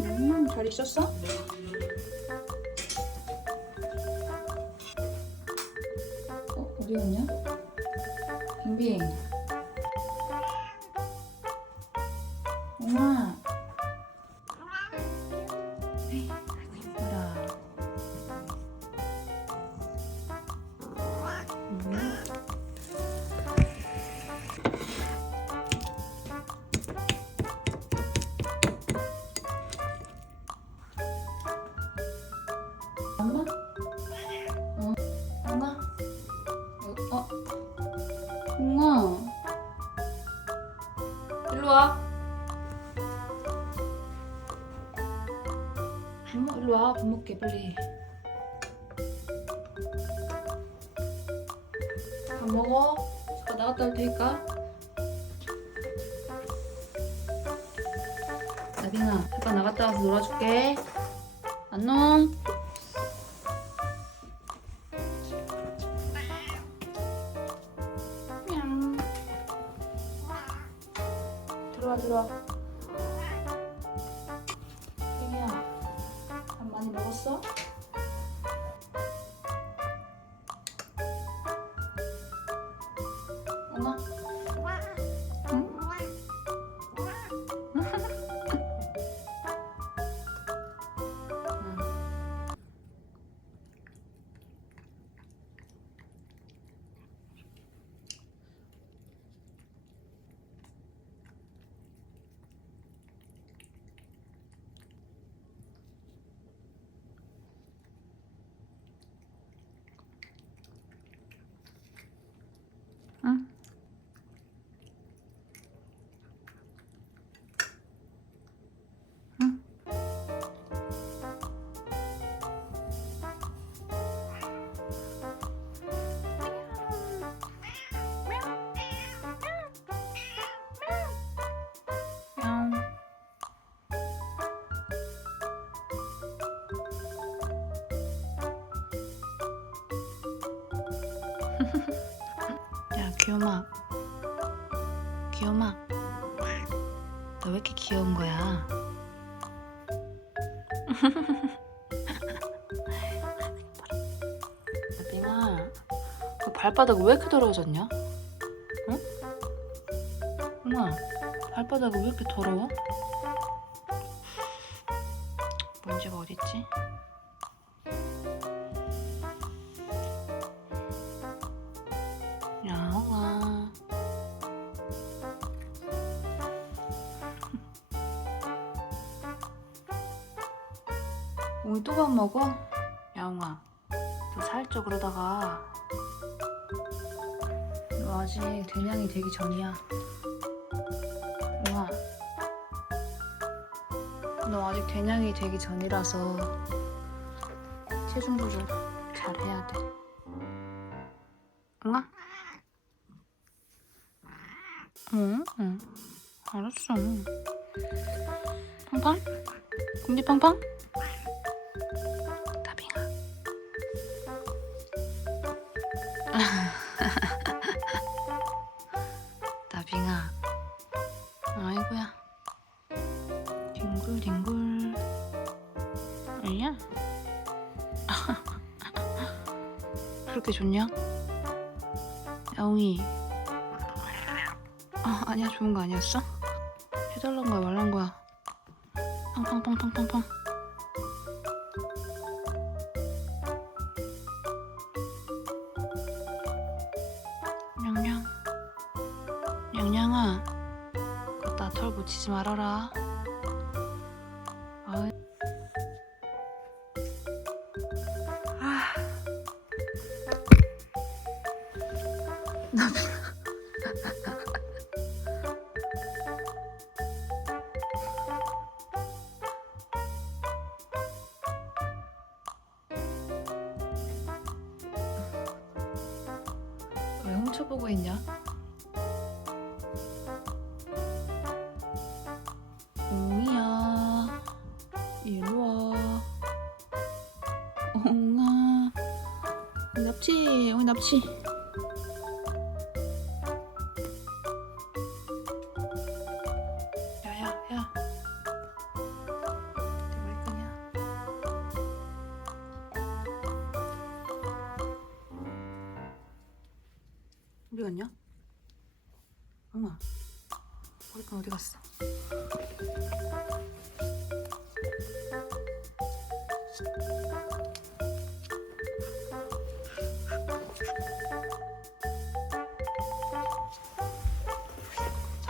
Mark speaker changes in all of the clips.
Speaker 1: 음, 잘 있었어? 어, 어디 갔냐? 빙빙. 엄마. 일로 와 밥 먹게 빨리. 밥 먹어. 잠깐 나갔다 올 테니까. 나빈아 잠깐 나갔다 와서 놀아줄게. 안녕. 냥. 들어와 들어와. 엄마. 야, 귀요마. 귀요마. 너왜 이렇게 귀여운 거야? 빙아, 너 발바닥 왜 이렇게 더러워졌냐? 응? 엄마, 발바닥이 왜 이렇게 더러워? 먼지가 어딨지? 오늘 또 밥 먹어? 야옹아, 너 살쪄 그러다가 너 아직 된양이 되기 전이야. 우아, 너 아직 된양이 되기 전이라서 체중 조절 잘 해야 돼. 응아? 응, 응. 알았어. 팡팡? 공지 팡팡? 다빙아. 아이고야. 뒹굴뒹굴. 아니야? 그렇게 좋냐? 야옹이. 아, 아니야. 좋은 거 아니었어? 해달란 거야, 말란 거야. 팡팡팡팡팡팡. 냥냥아. 그따 털 묻히지 말아라. 아이. 아. 나 왜 훔쳐보고 있냐? 방에 납치. 야야 야. 어디 갈 거냐? 어디 갔냐? 엄마. 우리 건 어디 갔어?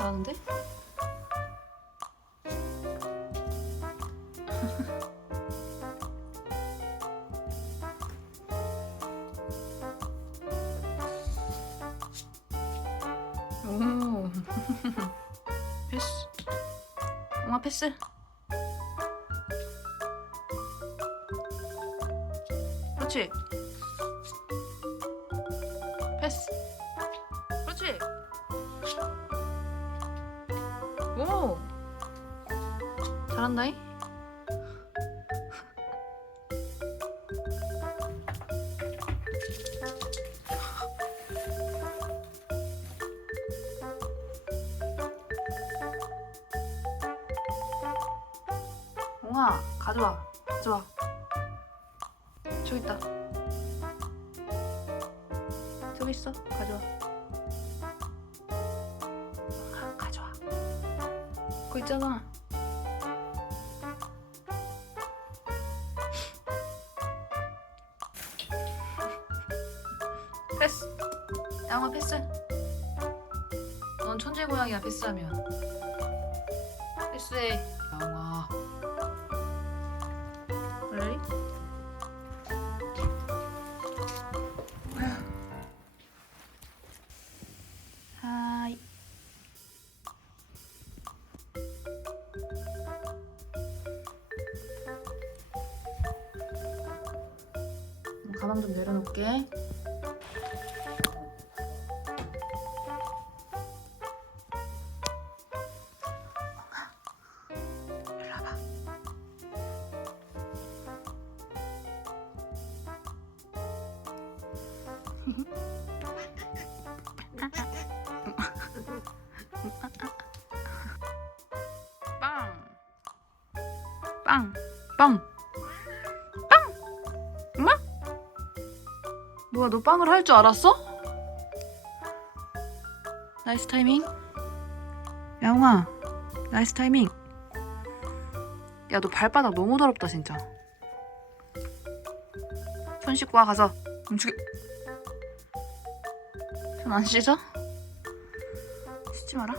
Speaker 1: 잘하는데? 오. 패스. 엄마 패스. 그렇지 오. 잘한다잉? 옹아 가져와. 가져와. 저기 있다. 저기 있어. 가져와 그거 있잖아. 패스. 양아 패스. 넌 천재 고양이야 패스하면. 패스해 가방 좀 내려놓을게! 빵! 빵! 빵! 뭐야 너 빵을 할 줄 알았어? 나이스 타이밍. 야옹아 나이스 타이밍. 야 너 발바닥 너무 더럽다 진짜. 손 씻고 와 가서. 움직여. 손 안 씻어? 씻지 마라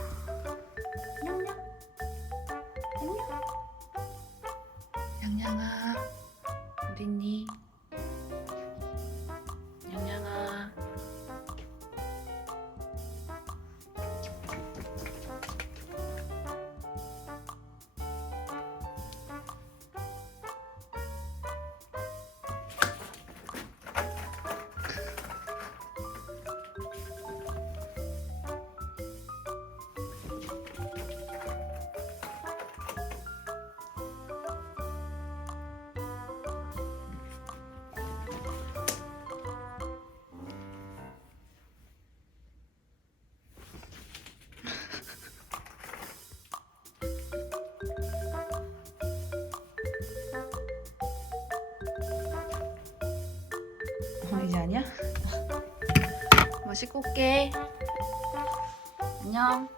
Speaker 1: 어, 이제 아니야? 뭐 씻고 올게. 안녕.